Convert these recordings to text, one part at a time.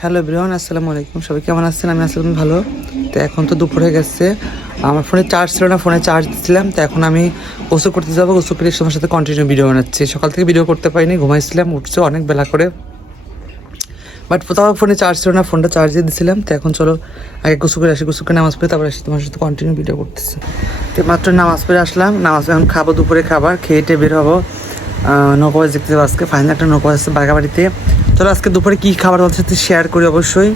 Hello everyone, আসসালামু আলাইকুম। সবাই কেমন আছেন? আমি আসলাম ভালো। তো এখন তো দুপুর হয়ে গেছে, আমার ফোনে চার্জ ছিল না, ফোনে চার্জ দিচ্ছিলাম। তো এখন আমি গোসল করতে যাবো। গোসল করে তোমার সাথে কন্টিনিউ ভিডিও বানাচ্ছি। সকাল থেকে ভিডিও করতে পারিনি, ঘুমাইছিলাম, উঠছে অনেক বেলা করে। বাট কোথাও ফোনে চার্জ ছিল না, ফোনটা চার্জ দিয়ে দিয়েছিলাম। তো এখন চলো আগে গোসল করে আসি, গোসল করে নামাজ পড়ে তারপর আসি তোমার সাথে কন্টিনিউ ভিডিও করতেছি। তো মাত্র নামাজ পড়ে আসলাম, নামাজ এখন খাবো, দুপুরে খাবার খেয়ে বের হবো। নৌকাবাজ দেখতে যাবো আজকে, ফাইনাল একটা নৌকাবাজ আছে বাগাবাড়িতে। চলো আজকে দুপুরে কী খাবার তোমাদের সাথে শেয়ার করি অবশ্যই।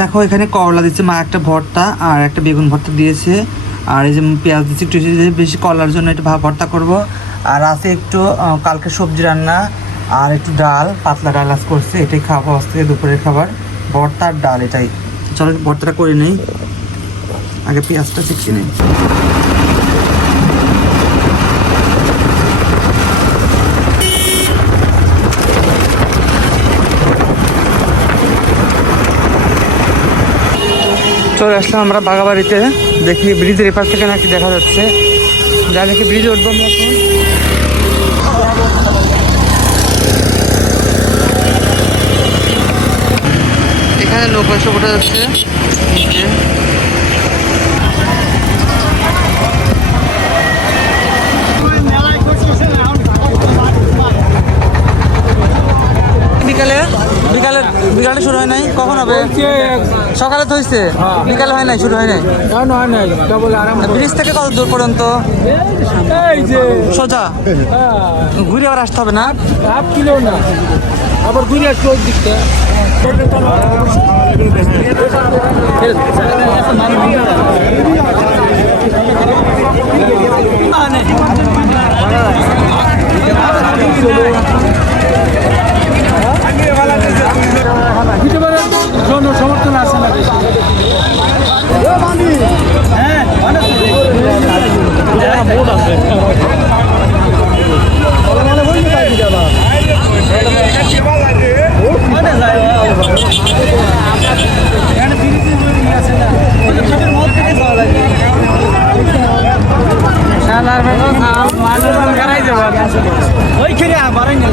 দেখো এখানে করলা দিচ্ছে মা, একটা ভর্তা আর একটা বেগুন ভর্তা দিয়েছে, আর এই যে পেঁয়াজ দিচ্ছে একটু, বেশি করলার জন্য একটু ভর্তা করব। আর আছে একটু কালকে সবজি রান্না আর একটু ডাল, পাতলা ডাল আজ করছে, এটাই খাবো আজকে দুপুরের খাবার, ভর্তা আর ডাল এটাই। চলো ভর্তাটা করে নেই, আগে পেঁয়াজটা চিকিয়ে নেই। চলে আসলাম আমরা বাগাবাড়িতে, দেখি ব্রিজের এপাশ থেকে নাকি দেখা যাচ্ছে, যা দেখি ব্রিজে উঠবো আমি এখন। এখানে নৌকা সব ওঠা যাচ্ছে। বিকালে বিকালে বিকালে শুরু হয় নাই, কখন হবে? সকালে তো হয়েছে, বিকালে হয় নাই, শুরু হয় নাই। ব্রিজ থেকে কত দূর পর্যন্ত? সোজা ঘুরে আবার আসতে হবে না? 8 কিলো না, আবার ঘুরে আসতে ওই দিকটা। জনসমর্থন আছে না ওইখানে বাড়াই না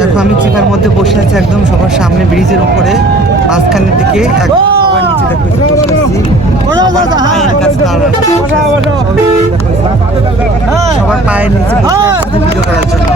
দেখো আমি চিপার মধ্যে বসে আছি, একদম সবার সামনে ব্রিজের উপরে, মাঝখানের দিকে একদম সবার নিচে দেখো বসে আছি। সবার পায়ের নিচে বসে আছি ভিডিও করার জন্য।